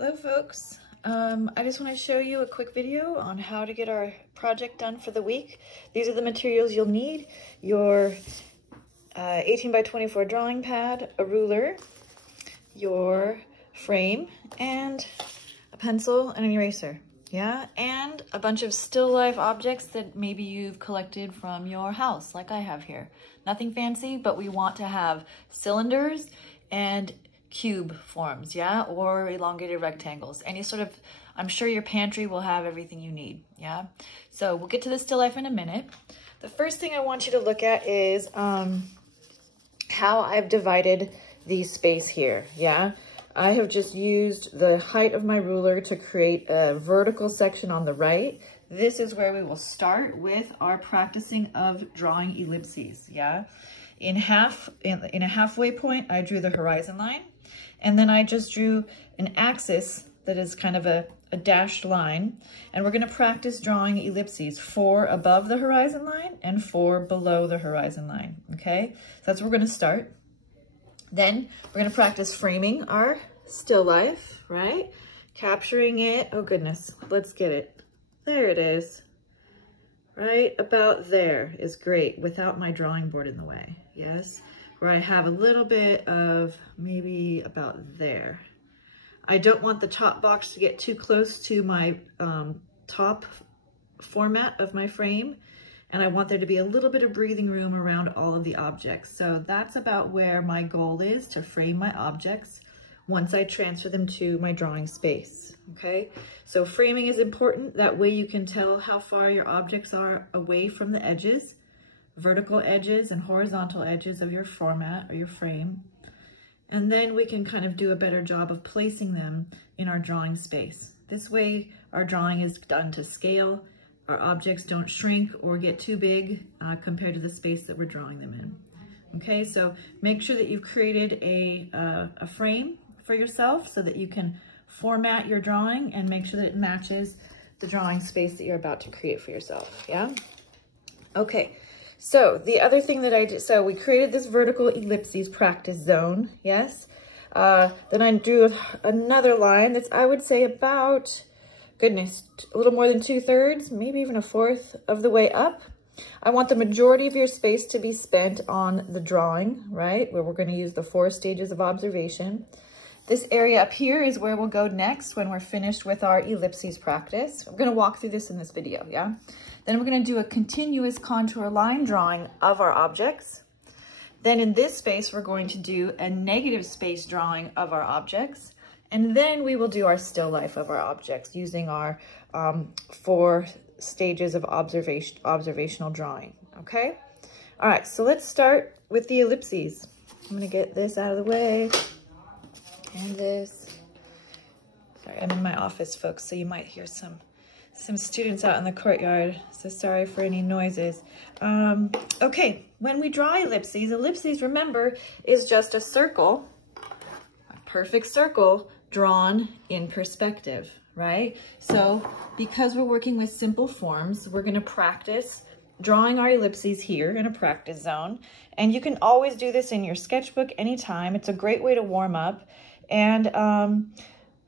Hello folks, I just want to show you a quick video on how to get our project done for the week. These are the materials you'll need: your 18 by 24 drawing pad, a ruler, your frame, and a pencil and an eraser. Yeah, and a bunch of still life objects that maybe you've collected from your house, like I have here. Nothing fancy, but we want to have cylinders and cube forms, yeah, or elongated rectangles. Any sort of, I'm sure your pantry will have everything you need, yeah? So we'll get to the still life in a minute. The first thing I want you to look at is how I've divided the space here, yeah? I have just used the height of my ruler to create a vertical section on the right. This is where we will start with our practicing of drawing ellipses, yeah? In a halfway point, I drew the horizon line, and then I just drew an axis that is kind of a dashed line, and we're gonna practice drawing ellipses, 4 above the horizon line and 4 below the horizon line, okay? So that's where we're gonna start. Then we're gonna practice framing our still life, right? Capturing it, oh goodness, let's get it. There it is. Right about there is great without my drawing board in the way, yes? Where I have a little bit of maybe about there. I don't want the top box to get too close to my top format of my frame, and I want there to be a little bit of breathing room around all of the objects. So that's about where my goal is, to frame my objects once I transfer them to my drawing space, okay? So framing is important. That way you can tell how far your objects are away from the edges, vertical edges and horizontal edges of your format or your frame. And then we can kind of do a better job of placing them in our drawing space. This way our drawing is done to scale. Our objects don't shrink or get too big compared to the space that we're drawing them in. Okay, so make sure that you've created a frame for yourself so that you can format your drawing and make sure that it matches the drawing space that you're about to create for yourself, yeah? Okay, so the other thing that I did, so we created this vertical ellipses practice zone, yes? Then I drew another line that's, I would say, about, goodness, a little more than 2/3, maybe even 1/4 of the way up. I want the majority of your space to be spent on the drawing, right? Where we're going to use the 4 stages of observation. This area up here is where we'll go next when we're finished with our ellipses practice. We're going to walk through this in this video, yeah? Then we're going to do a continuous contour line drawing of our objects. Then in this space, we're going to do a negative space drawing of our objects. And then we will do our still life of our objects using our 4 stages of observational drawing, okay? All right, so let's start with the ellipses. I'm gonna get this out of the way, and this. Sorry, I'm in my office, folks, so you might hear some students out in the courtyard, so sorry for any noises. Okay, when we draw ellipses, remember, is just a circle, a perfect circle drawn in perspective, right? So because we're working with simple forms, we're gonna practice drawing our ellipses here in a practice zone. And you can always do this in your sketchbook anytime. It's a great way to warm up. And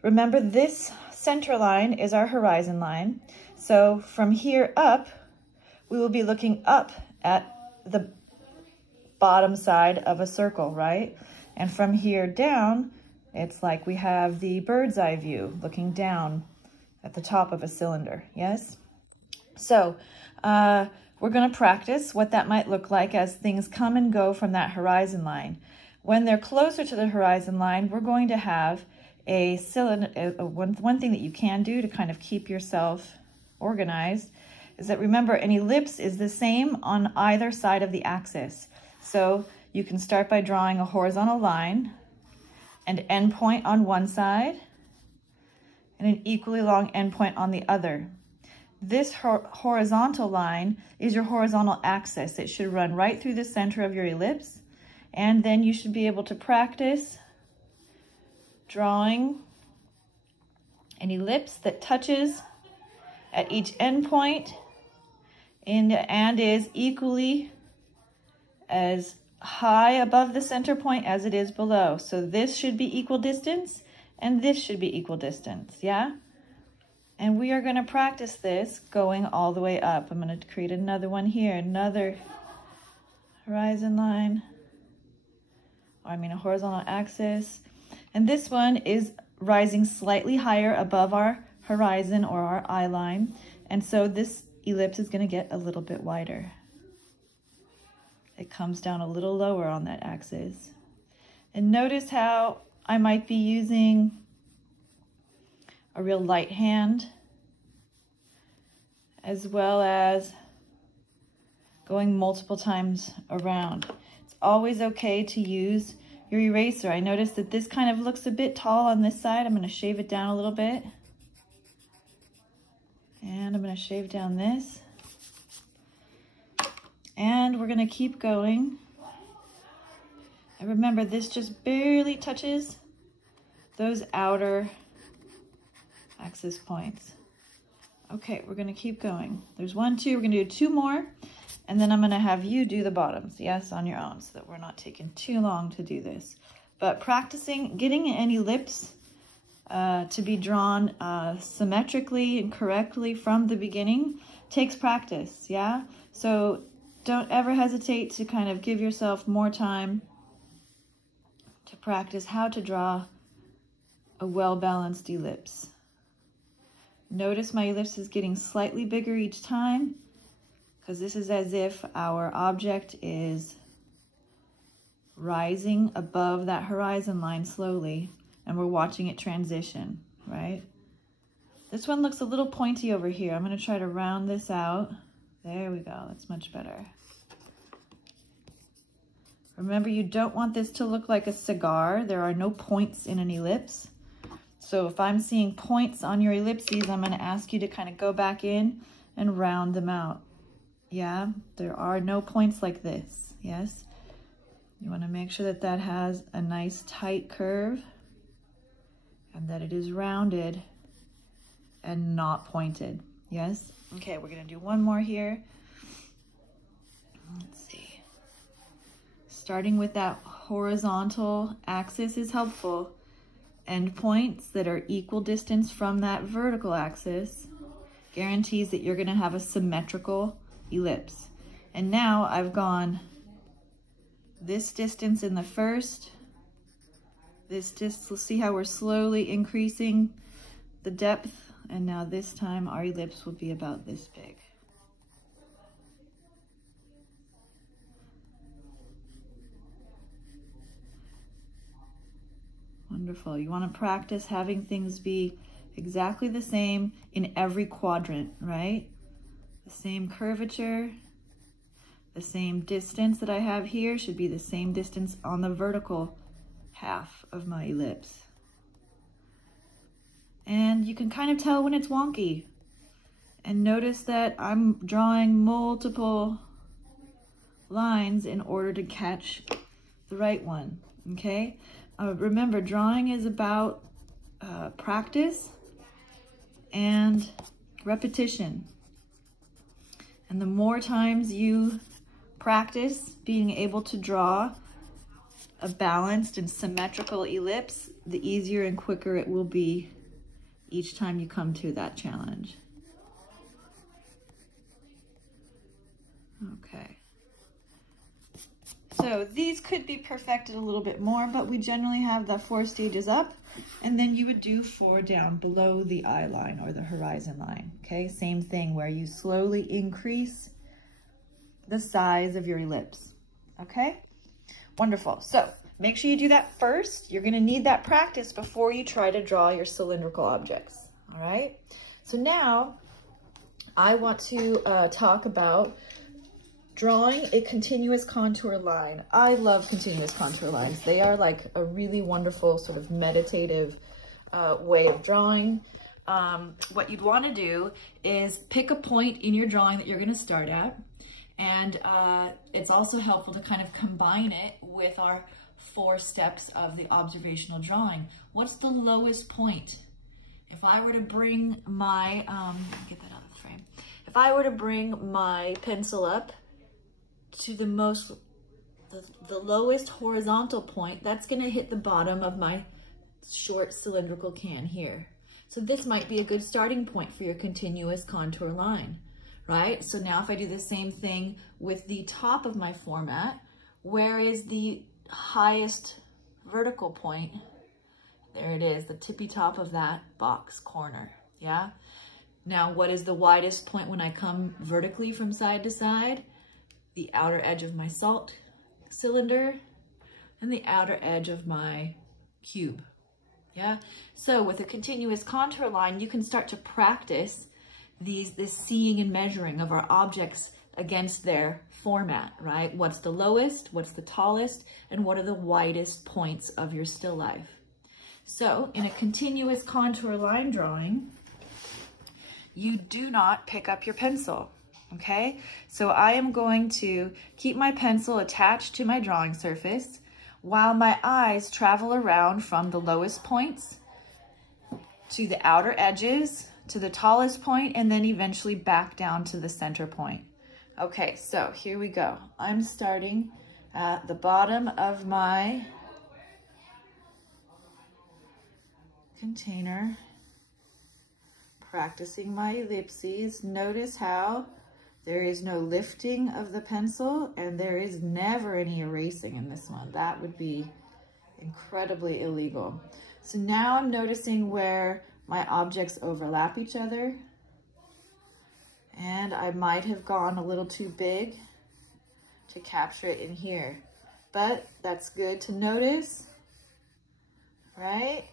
remember, this center line is our horizon line. So from here up, we will be looking up at the bottom side of a circle, right? And from here down, it's like we have the bird's eye view looking down at the top of a cylinder, yes? So we're gonna practice what that might look like as things come and go from that horizon line. When they're closer to the horizon line, we're going to have a cylinder. One thing that you can do to kind of keep yourself organized is that, remember, an ellipse is the same on either side of the axis. So you can start by drawing a horizontal line, an endpoint on one side, and an equally long endpoint on the other. This horizontal line is your horizontal axis. It should run right through the center of your ellipse, and then you should be able to practice drawing an ellipse that touches at each endpoint and is equally as high above the center point as it is below. So this should be equal distance, and this should be equal distance, yeah? And we are going to practice this going all the way up. I'm going to create another one here, another horizon line, or a horizontal axis. And this one is rising slightly higher above our horizon or our eye line. And so this ellipse is going to get a little bit wider. It comes down a little lower on that axis. And notice how I might be using a real light hand, as well as going multiple times around. It's always okay to use your eraser. I noticed that this kind of looks a bit tall on this side. I'm going to shave it down a little bit. And I'm going to shave down this. And we're going to keep going. And remember, this just barely touches those outer axis points. Okay, we're going to keep going. There's 1, 2, we're going to do 2 more, and then I'm going to have you do the bottoms, yes, on your own, so that we're not taking too long to do this. But practicing getting an ellipse to be drawn symmetrically and correctly from the beginning takes practice, yeah? So don't ever hesitate to kind of give yourself more time to practice how to draw a well-balanced ellipse. Notice my ellipse is getting slightly bigger each time, because this is as if our object is rising above that horizon line slowly, and we're watching it transition, right? This one looks a little pointy over here. I'm going to try to round this out. There we go. That's much better. Remember, you don't want this to look like a cigar. There are no points in an ellipse. So if I'm seeing points on your ellipses, I'm going to ask you to kind of go back in and round them out. Yeah, there are no points like this. Yes, you want to make sure that that has a nice tight curve and that it is rounded and not pointed. Yes. Okay, we're going to do one more here. Let's see. Starting with that horizontal axis is helpful. Endpoints that are equal distance from that vertical axis guarantees that you're going to have a symmetrical ellipse. And now I've gone this distance in the first, this distance, we'll see how we're slowly increasing the depth, and now this time our ellipse will be about this big. Wonderful. You want to practice having things be exactly the same in every quadrant, right? The same curvature, the same distance that I have here should be the same distance on the vertical half of my ellipse. And you can kind of tell when it's wonky. And notice that I'm drawing multiple lines in order to catch the right one, okay? Remember, drawing is about practice and repetition. And the more times you practice being able to draw a balanced and symmetrical ellipse, the easier and quicker it will be each time you come to that challenge. Okay. So these could be perfected a little bit more, but we generally have the 4 stages up, and then you would do 4 down below the eye line or the horizon line, okay? Same thing where you slowly increase the size of your ellipse, okay? Wonderful. So make sure you do that first. You're gonna need that practice before you try to draw your cylindrical objects, all right? So now I want to talk about drawing a continuous contour line. I love continuous contour lines. They are like a really wonderful sort of meditative way of drawing. What you'd want to do is pick a point in your drawing that you're going to start at. And it's also helpful to kind of combine it with our 4 steps of the observational drawing. What's the lowest point? If I were to bring my, get that out of the frame. If I were to bring my pencil up to the lowest horizontal point, that's going to hit the bottom of my short cylindrical can here. So this might be a good starting point for your continuous contour line, right? So now if I do the same thing with the top of my format, where is the highest vertical point? There it is, the tippy top of that box corner, yeah? Now, what is the widest point when I come vertically from side to side? The outer edge of my salt cylinder and the outer edge of my cube, yeah? So with a continuous contour line, you can start to practice this seeing and measuring of our objects against their format, right? What's the lowest, what's the tallest, and what are the widest points of your still life? So in a continuous contour line drawing, you do not pick up your pencil, okay? So I am going to keep my pencil attached to my drawing surface while my eyes travel around from the lowest points to the outer edges, to the tallest point, and then eventually back down to the center point. Okay, so here we go. I'm starting at the bottom of my container, practicing my ellipses. Notice how there is no lifting of the pencil and there is never any erasing in this one. That would be incredibly illegal. So now I'm noticing where my objects overlap each other, and I might have gone a little too big to capture it in here, but that's good to notice, right?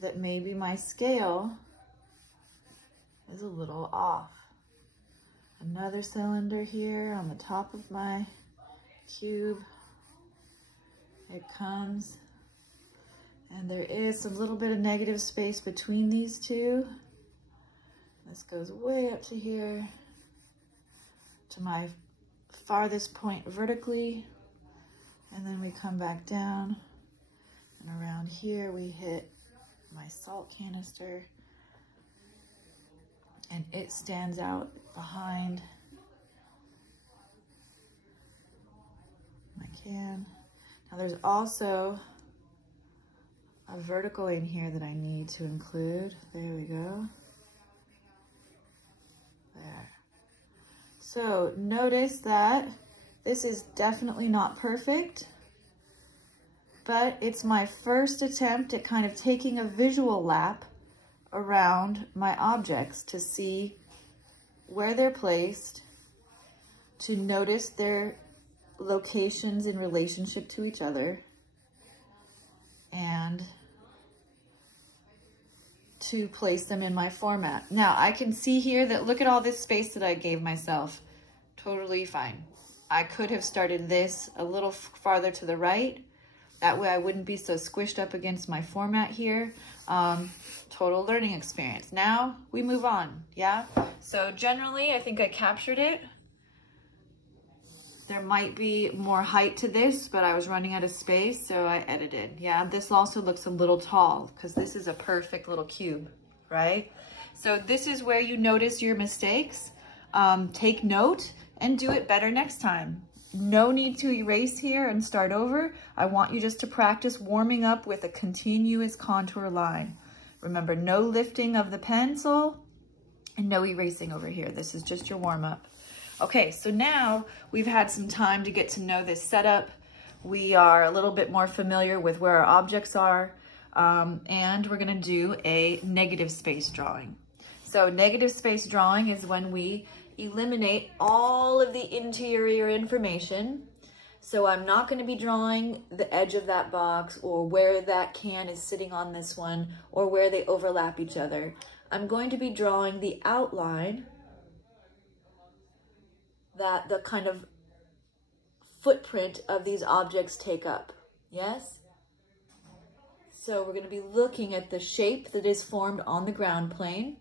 That maybe my scale is a little off. Another cylinder here on the top of my cube. It comes, and there is a little bit of negative space between these two. This goes way up to here, to my farthest point vertically, and then we come back down, and around here we hit my salt canister, and it stands out behind my can. Now there's also a vertical in here that I need to include. There we go. There. So notice that this is definitely not perfect, but it's my first attempt at kind of taking a visual lap around my objects to see where they're placed, to notice their locations in relationship to each other, and to place them in my format. Now I can see here that, look at all this space that I gave myself. Totally fine. I could have started this a little farther to the right. That way I wouldn't be so squished up against my format here. Total learning experience. Now we move on, yeah? So generally, I think I captured it. There might be more height to this, but I was running out of space, so I edited. Yeah, this also looks a little tall because this is a perfect little cube, right? So this is where you notice your mistakes. Take note and do it better next time. No need to erase here and start over. I want you just to practice warming up with a continuous contour line. Remember, no lifting of the pencil and no erasing over here. This is just your warm up. Okay, so now we've had some time to get to know this setup. We are a little bit more familiar with where our objects are, and we're gonna do a negative space drawing. So negative space drawing is when we eliminate all of the interior information. So I'm not going to be drawing the edge of that box or where that can is sitting on this one or where they overlap each other. I'm going to be drawing the outline that the kind of footprint of these objects take up. Yes? So we're going to be looking at the shape that is formed on the ground plane,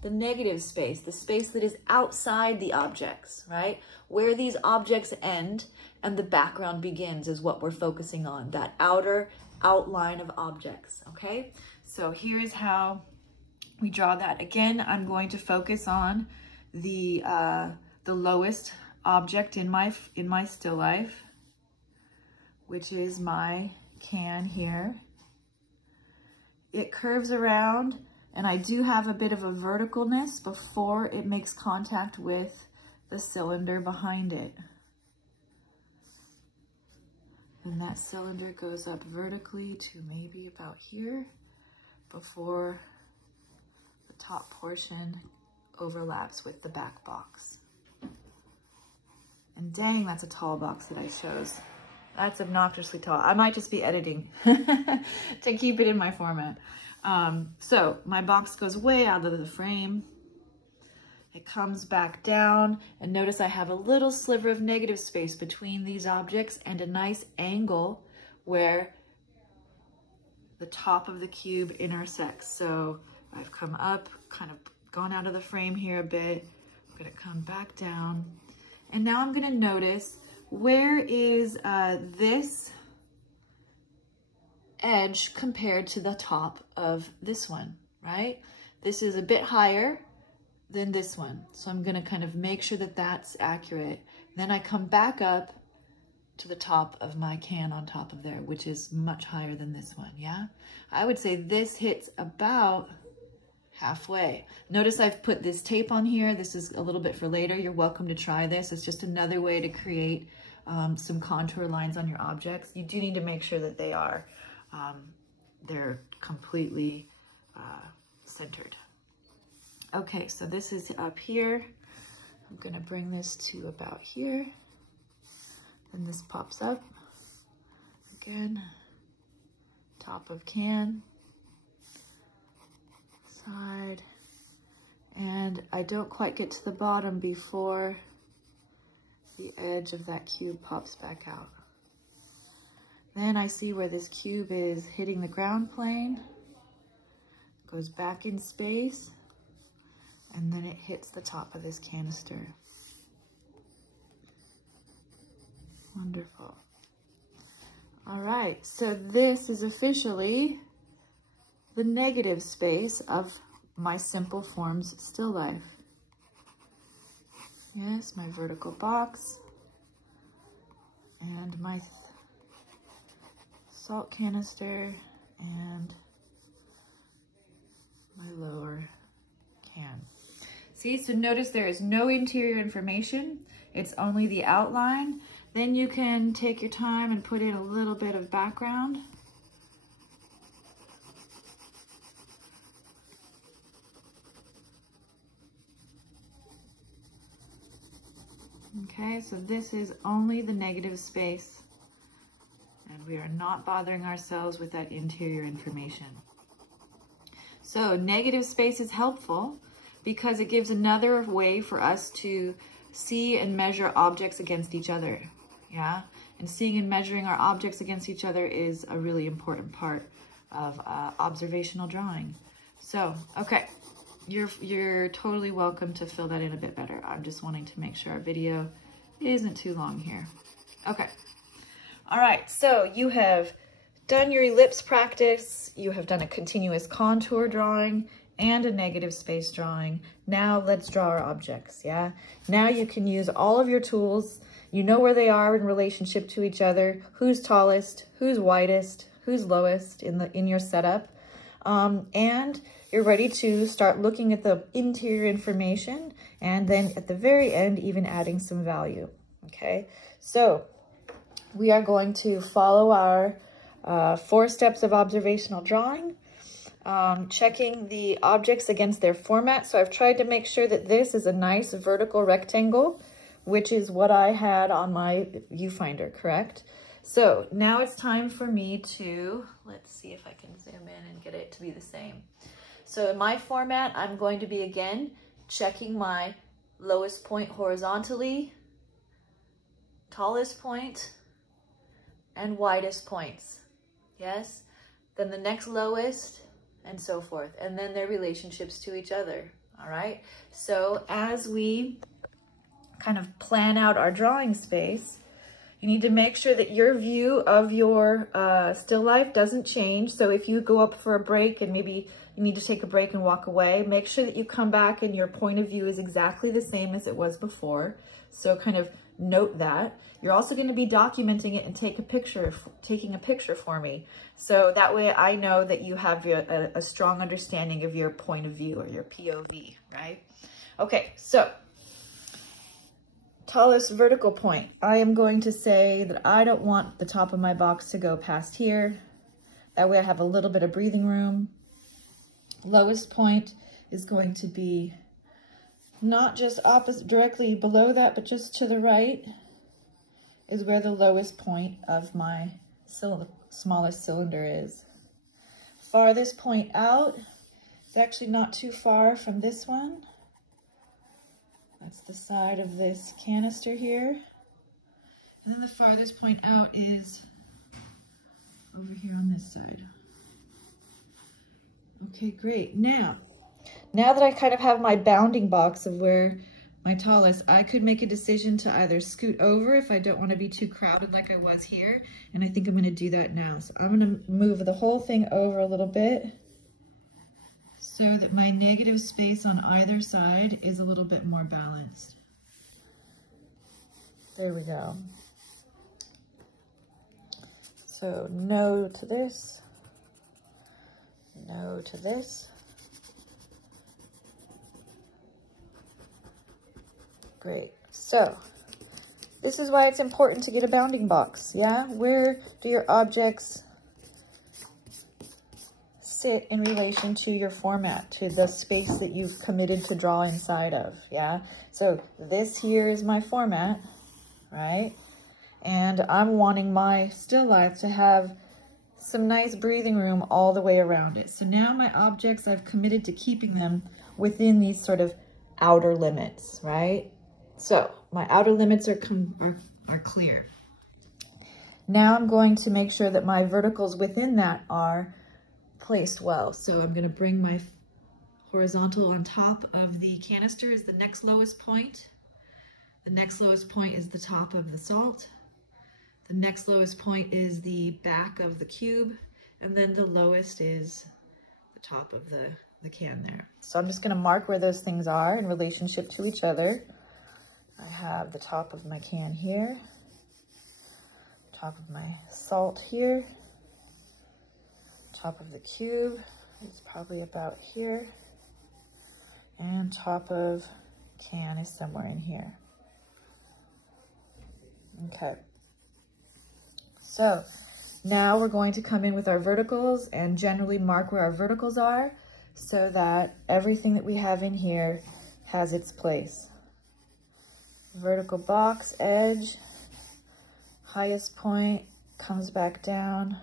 the negative space, the space that is outside the objects, right? Where these objects end and the background begins is what we're focusing on, that outer outline of objects, okay? So here's how we draw that. Again, I'm going to focus on the lowest object in my still life, which is my can here. it curves around, and I do have a bit of a verticalness before it makes contact with the cylinder behind it. And that cylinder goes up vertically to maybe about here before the top portion overlaps with the back box. And dang, that's a tall box that I chose. That's obnoxiously tall. I might just be editing to keep it in my format. So my box goes way out of the frame. It comes back down, and notice I have a little sliver of negative space between these objects and a nice angle where the top of the cube intersects. So I've come up, kind of gone out of the frame here a bit. I'm gonna come back down. And now I'm gonna notice, where is this edge compared to the top of this one, right? This is a bit higher than this one. So I'm gonna kind of make sure that that's accurate. Then I come back up to the top of my can on top of there, which is much higher than this one, yeah? I would say this hits about halfway. Notice I've put this tape on here. This is a little bit for later. You're welcome to try this. It's just another way to create some contour lines on your objects. You do need to make sure that they are, they're completely centered. Okay, so this is up here. I'm gonna bring this to about here. Then this pops up. Again, top of can, side, and I don't quite get to the bottom before the edge of that cube pops back out. Then I see where this cube is hitting the ground plane, goes back in space, and then it hits the top of this canister. Wonderful. All right, so this is officially the negative space of my Simple Forms still life. Yes, my vertical box and my salt canister and my lower can. See, so notice there is no interior information. It's only the outline. Then you can take your time and put in a little bit of background. Okay, so this is only the negative space, and we are not bothering ourselves with that interior information. So negative space is helpful because it gives another way for us to see and measure objects against each other, yeah? And seeing and measuring our objects against each other is a really important part of observational drawing. So, okay, you're totally welcome to fill that in a bit better. I'm just wanting to make sure our video isn't too long here. Okay, all right, so you have done your ellipse practice, you have done a continuous contour drawing, and a negative space drawing. Now let's draw our objects, yeah? Now you can use all of your tools. You know where they are in relationship to each other, who's tallest, who's widest, who's lowest in your setup. And you're ready to start looking at the interior information, and then at the very end, even adding some value, okay? So we are going to follow our 4 steps of observational drawing. Checking the objects against their format. So I've tried to make sure that this is a nice vertical rectangle, which is what I had on my viewfinder, correct? So now it's time for me to, let's see if I can zoom in and get it to be the same. So in my format, I'm going to be, again, checking my lowest point horizontally, tallest point, and widest points, yes? Then the next lowest, and so forth, and then their relationships to each other, all right? So as we kind of plan out our drawing space, you need to make sure that your view of your still life doesn't change. So if you go up for a break and maybe you need to take a break and walk away, make sure that you come back and your point of view is exactly the same as it was before. So kind of note that. You're also going to be documenting it and taking a picture for me. So that way I know that you have a strong understanding of your point of view or your POV, right? Okay, so tallest vertical point. I am going to say that I don't want the top of my box to go past here. That way I have a little bit of breathing room. Lowest point is going to be not just opposite, directly below that, but just to the right is where the lowest point of my smallest cylinder is. Farthest point out is actually not too far from this one. That's the side of this canister here. And then the farthest point out is over here on this side. Okay, great. Now that I kind of have my bounding box of where my tallest, I could make a decision to either scoot over if I don't want to be too crowded like I was here. And I think I'm going to do that now. So I'm going to move the whole thing over a little bit so that my negative space on either side is a little bit more balanced. There we go. So no to this, no to this. Great. So this is why it's important to get a bounding box. Yeah. Where do your objects sit in relation to your format, to the space that you've committed to draw inside of? Yeah. So this here is my format, right? And I'm wanting my still life to have some nice breathing room all the way around it. So now my objects, I've committed to keeping them within these sort of outer limits, right? So my outer limits are clear. Now I'm going to make sure that my verticals within that are placed well. So I'm going to bring my horizontal on top of the canister is the next lowest point. The next lowest point is the top of the salt. The next lowest point is the back of the cube. And then the lowest is the top of the can there. So I'm just going to mark where those things are in relationship to each other. I have the top of my can here, top of my salt here, top of the cube is probably about here, and top of can is somewhere in here. Okay, so now we're going to come in with our verticals and generally mark where our verticals are so that everything that we have in here has its place. Vertical box, edge, highest point comes back down.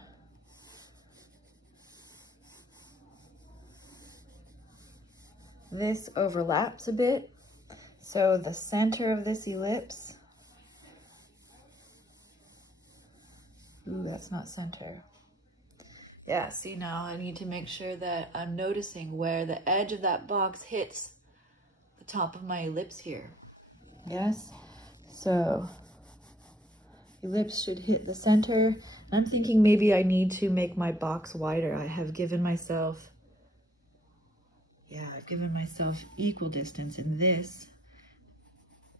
This overlaps a bit. So the center of this ellipse, ooh, that's not center. Yeah, see now I need to make sure that I'm noticing where the edge of that box hits the top of my ellipse here. Yes, so ellipse should hit the center. I'm thinking maybe I need to make my box wider. I have given myself, I've given myself equal distance in this.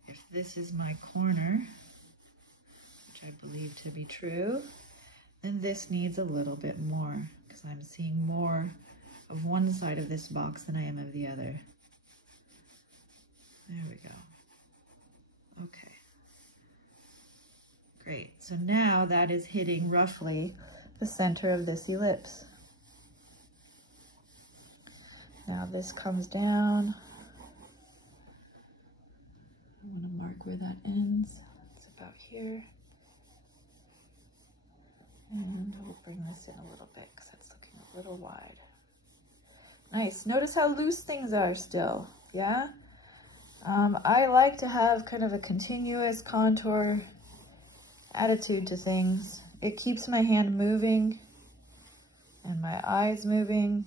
If this is my corner, which I believe to be true, then this needs a little bit more because I'm seeing more of one side of this box than I am of the other. There we go. Okay, great. So now that is hitting roughly the center of this ellipse. Now this comes down. I'm going to mark where that ends. It's about here. And we'll bring this in a little bit because it's looking a little wide. Nice. Notice how loose things are still, yeah? I like to have kind of a continuous contour attitude to things. It keeps my hand moving and my eyes moving.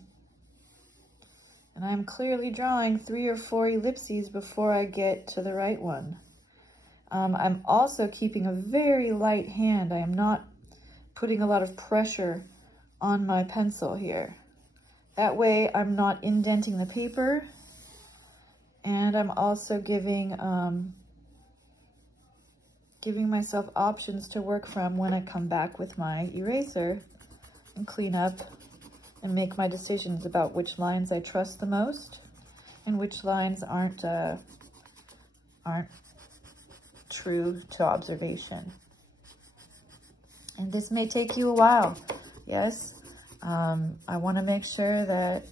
And I'm clearly drawing 3 or 4 ellipses before I get to the right one. I'm also keeping a very light hand. I am not putting a lot of pressure on my pencil here. That way I'm not indenting the paper. And I'm also giving giving myself options to work from when I come back with my eraser and clean up and make my decisions about which lines I trust the most and which lines aren't true to observation. And this may take you a while, yes. I want to make sure that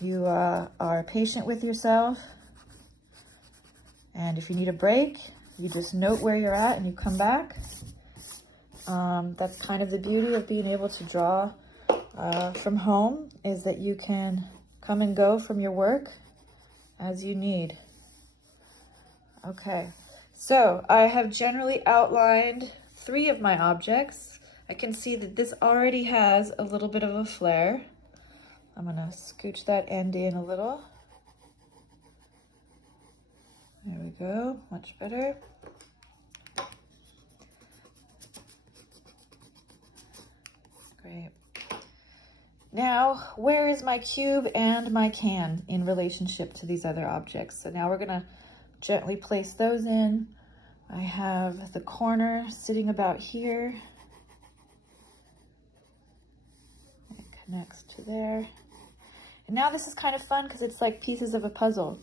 you are patient with yourself. And if you need a break, you just note where you're at and you come back. That's kind of the beauty of being able to draw from home, is that you can come and go from your work as you need. Okay, so I have generally outlined 3 of my objects. I can see that this already has a little bit of a flare. I'm gonna scooch that end in a little. There we go, much better. Great. Now, where is my cube and my can in relationship to these other objects? So now we're gonna gently place those in. I have the corner sitting about here. It connects to there. And now this is kind of fun because it's like pieces of a puzzle.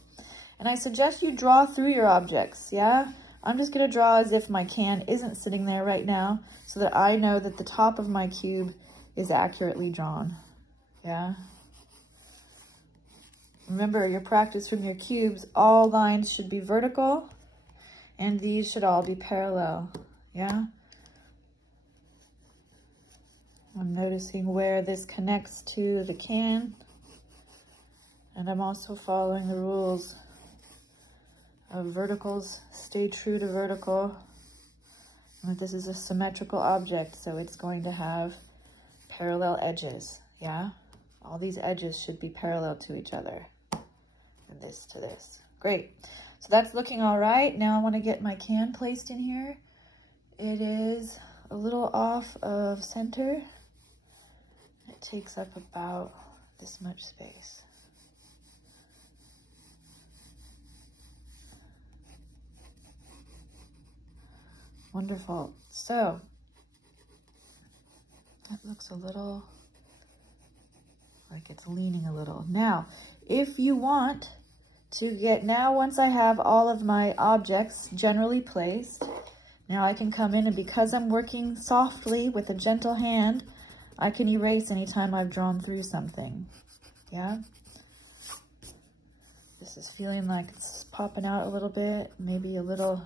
And I suggest you draw through your objects, yeah? I'm just gonna draw as if my can isn't sitting there right now so that I know that the top of my cube is accurately drawn, yeah? Remember, your practice from your cubes, all lines should be vertical and these should all be parallel, yeah? I'm noticing where this connects to the can, and I'm also following the rules of verticals. Stay true to vertical. And this is a symmetrical object, so it's going to have parallel edges, yeah? All these edges should be parallel to each other, and this to this. Great. So that's looking all right. Now I want to get my can placed in here. It is a little off of center. It takes up about this much space. Wonderful. So that looks a little like it's leaning a little. Now, if you want to get, now once I have all of my objects generally placed, now I can come in, and because I'm working softly with a gentle hand, I can erase anytime I've drawn through something, yeah? This is feeling like it's popping out a little bit, maybe a little.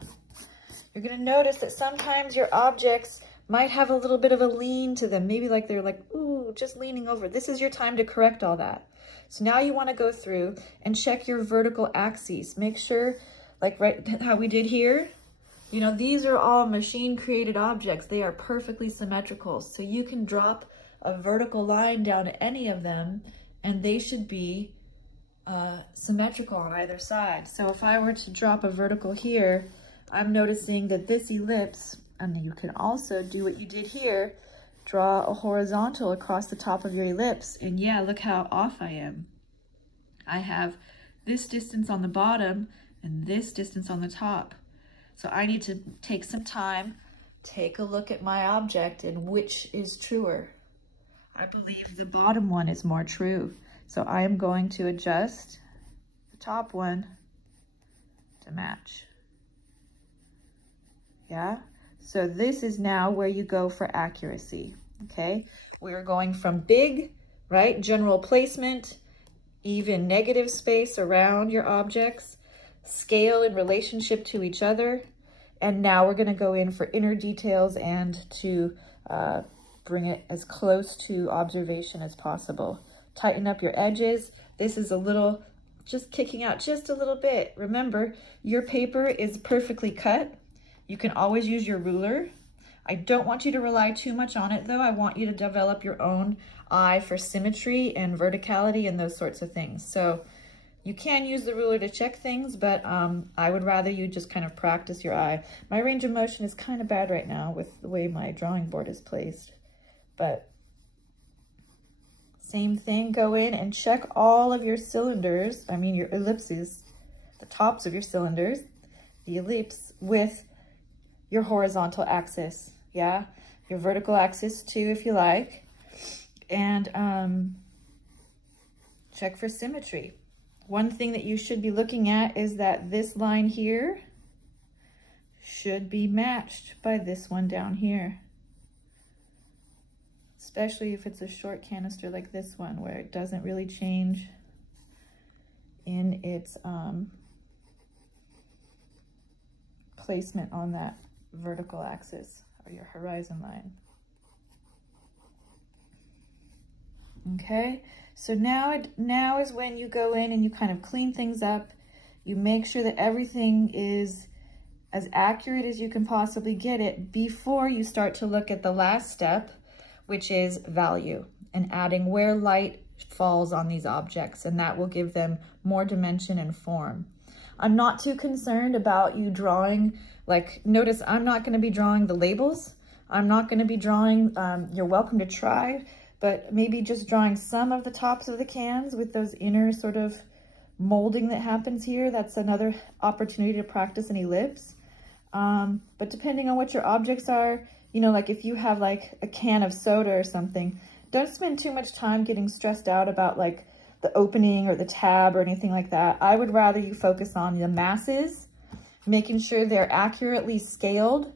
You're gonna notice that sometimes your objects might have a little bit of a lean to them, maybe like they're like, ooh, just leaning over. This is your time to correct all that. So now you wanna go through and check your vertical axes. Make sure, like right how we did here, you know, these are all machine created objects. They are perfectly symmetrical. So you can drop a vertical line down to any of them and they should be symmetrical on either side. So if I were to drop a vertical here, I'm noticing that this ellipse, and you can also do what you did here, draw a horizontal across the top of your ellipse. And yeah, look how off I am. I have this distance on the bottom and this distance on the top. So I need to take some time, take a look at my object and which is truer. I believe the bottom one is more true. So I am going to adjust the top one to match. Yeah, so this is now where you go for accuracy, okay? We're going from big, right, general placement, even negative space around your objects, scale in relationship to each other, and now we're gonna go in for inner details and to bring it as close to observation as possible. Tighten up your edges. This is a little, just kicking out just a little bit. Remember, your paper is perfectly cut. You can always use your ruler. I don't want you to rely too much on it though. I want you to develop your own eye for symmetry and verticality and those sorts of things. So you can use the ruler to check things, but I would rather you just kind of practice your eye. My range of motion is kind of bad right now with the way my drawing board is placed, but same thing, go in and check all of your cylinders, I mean your ellipses, the tops of your cylinders, the ellipse with your horizontal axis, yeah? Your vertical axis too, if you like. And check for symmetry. One thing that you should be looking at is that this line here should be matched by this one down here. Especially if it's a short canister like this one, where it doesn't really change in its placement on that vertical axis or your horizon line. Okay, so now is when you go in and you kind of clean things up. You make sure that everything is as accurate as you can possibly get it before you start to look at the last step, which is value and adding where light falls on these objects, and that will give them more dimension and form. I'm not too concerned about you drawing, like, notice I'm not going to be drawing the labels. I'm not going to be drawing, you're welcome to try, but maybe just drawing some of the tops of the cans with those inner sort of molding that happens here. That's another opportunity to practice an ellipse. But depending on what your objects are, you know, like if you have like a can of soda or something, don't spend too much time getting stressed out about like the opening or the tab or anything like that. I would rather you focus on the masses, making sure they're accurately scaled,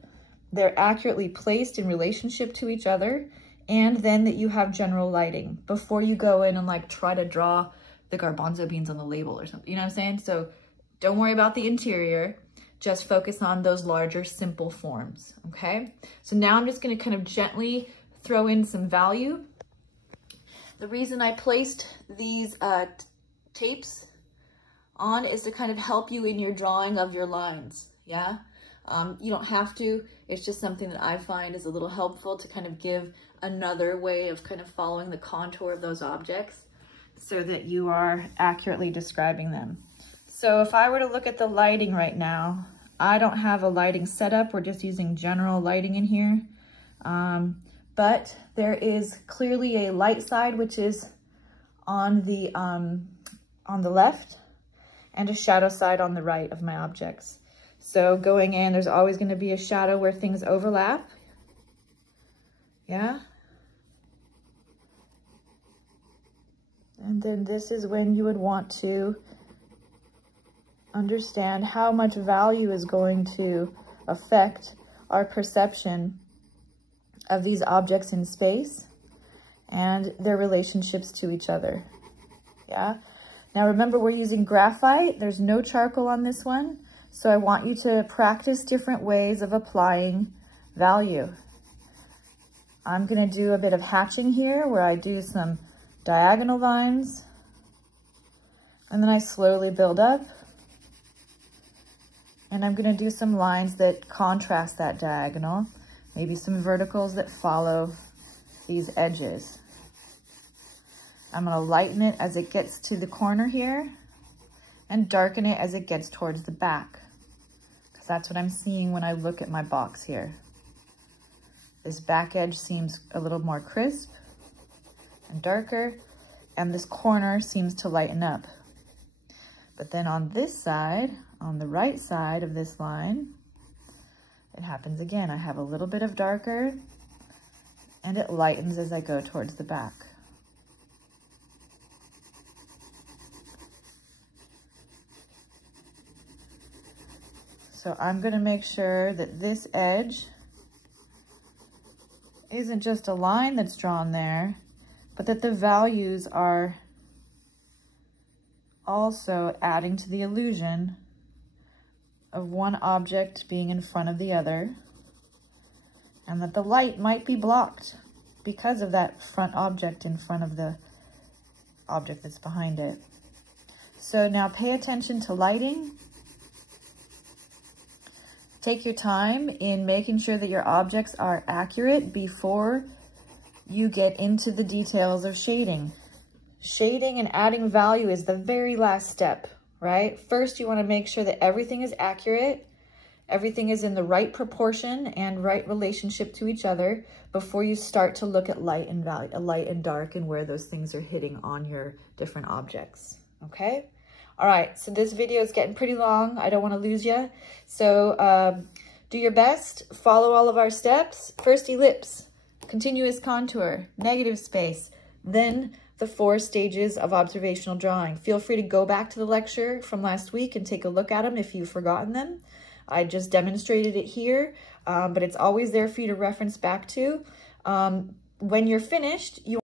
they're accurately placed in relationship to each other, and then that you have general lighting before you go in and like try to draw the garbanzo beans on the label or something, you know what I'm saying? So don't worry about the interior, just focus on those larger simple forms, okay? So now I'm just gonna kind of gently throw in some value. The reason I placed these tapes on is to kind of help you in your drawing of your lines, yeah? You don't have to, it's just something that I find is a little helpful to kind of give another way of kind of following the contour of those objects so that you are accurately describing them. So if I were to look at the lighting right now, I don't have a lighting setup. We're just using general lighting in here. But there is clearly a light side, which is on the left, and a shadow side on the right of my objects. So going in, there's always going to be a shadow where things overlap. Yeah. And then this is when you would want to understand how much value is going to affect our perception of these objects in space and their relationships to each other. Yeah. Now remember, we're using graphite. There's no charcoal on this one. So I want you to practice different ways of applying value. I'm going to do a bit of hatching here where I do some diagonal lines, and then I slowly build up, and I'm going to do some lines that contrast that diagonal, maybe some verticals that follow these edges. I'm going to lighten it as it gets to the corner here and darken it as it gets towards the back, because that's what I'm seeing when I look at my box here. This back edge seems a little more crisp and darker, and this corner seems to lighten up. But then on this side, on the right side of this line, it happens again. I have a little bit of darker, and it lightens as I go towards the back. So I'm going to make sure that this edge isn't just a line that's drawn there, but that the values are also adding to the illusion of one object being in front of the other, and that the light might be blocked because of that front object in front of the object that's behind it. So now pay attention to lighting. Take your time in making sure that your objects are accurate before you get into the details of shading. Shading and adding value is the very last step, right? First, you want to make sure that everything is accurate, everything is in the right proportion and right relationship to each other before you start to look at light and value, light and dark, and where those things are hitting on your different objects, okay? All right, so this video is getting pretty long. I don't want to lose you. So Do your best, follow all of our steps. First ellipse, continuous contour, negative space, then the 4 stages of observational drawing. Feel free to go back to the lecture from last week and take a look at them if you've forgotten them. I just demonstrated it here, but it's always there for you to reference back to. When you're finished, you